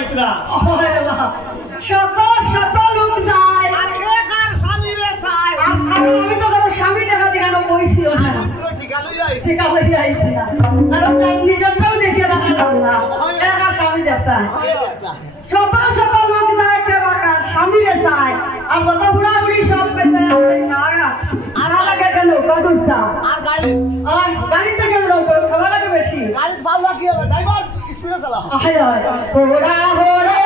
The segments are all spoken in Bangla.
মাইত্রা শত শত লোক যায় আর সে কার স্বামীরে চায় আমি তো কারো স্বামী দেখা দেখানো বইছিও না টিকা লইয়া আইছে শিকা হয়ে আইছি না আর তার নিজেরটাও দেখিয়ে রাখলাম না একা স্বামী দেখতা শত শত লোক যায় কেবা কার স্বামীরে চায় আর কত বুড়া বুড়ি সব পেতে আর আলাদা কেন কদুরটা আর গাড়ি আর গাড়িতে কেন খাওয়া লাগে বেশি গাড়ি পাল্লা কি হবে ড্রাইভার স্পিডে চালা আয় আয় তোরা হরে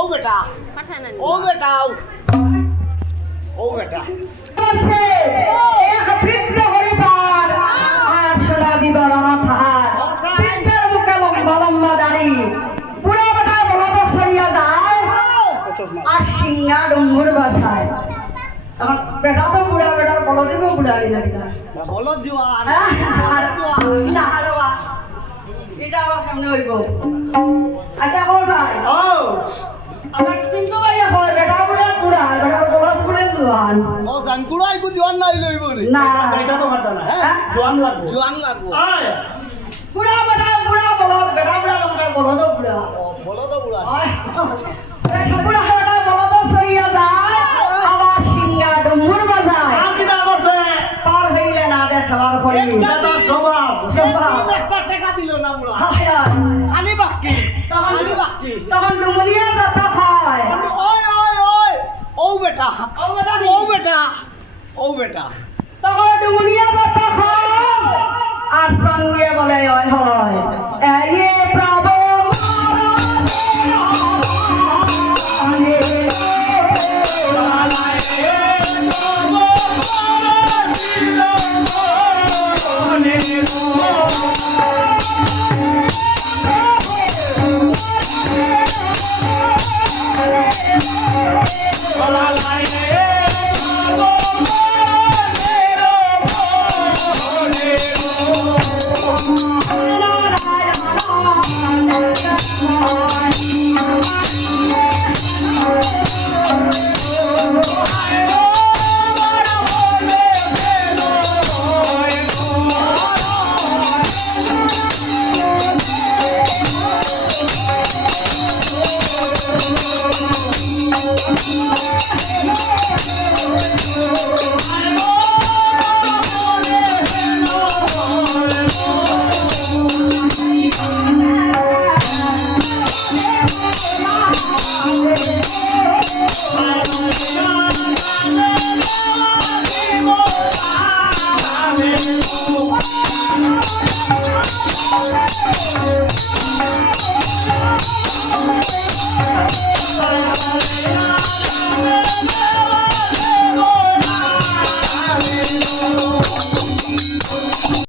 ও বেটা ও বেটা ও বেটা এক বৃদ্ধ পরিবার আর সোনা বিবরণ থার বৃদ্ধের মুখে লম্বা লম্বা দাড়ি পুরো বেটা বলদ সরিয়া যায় আর সিংহা ডুঙ্গুর বাসায় আমার বেটা তো বুড়া বেটার বলদেব বুড়াড়ি লাগে না বলো জোয়ান না হারবা এটা আমার সামনে হইব আচ্ছা কো যায় ও আমার কিন্তু ভাইয়া হয় বেটা বুড়া বুড়া বেটার বলদ বুড়ে জোয়ান ও জান কুড়াই কো জোয়ান নাই লইব নি না এটা তো মারতা না জোয়ান লাগবে জোয়ান লাগবো আয় বুড়া বেটা বুড়া বলদ বেটা বুড়া বেটার বলদ বুড়া বলো তো বুড়া বেটা বুড়া বেটা বলদ সরিয়া যায় আবার সিংহা ডুঙ্গুর বাজায় কি না করছে পার হইলে না দেখাবার পরে এটা তো স্বভাব একটা টাকা দিল না বুড়া হায় খালি বাকি তখন খালি বাকি তখন ডুমুরিয়া যাতা হয় ওই ওই ওই ও বেটা ও বেটা ও বেটা ও বেটা তখন ডুমুরিয়া যাতা হয়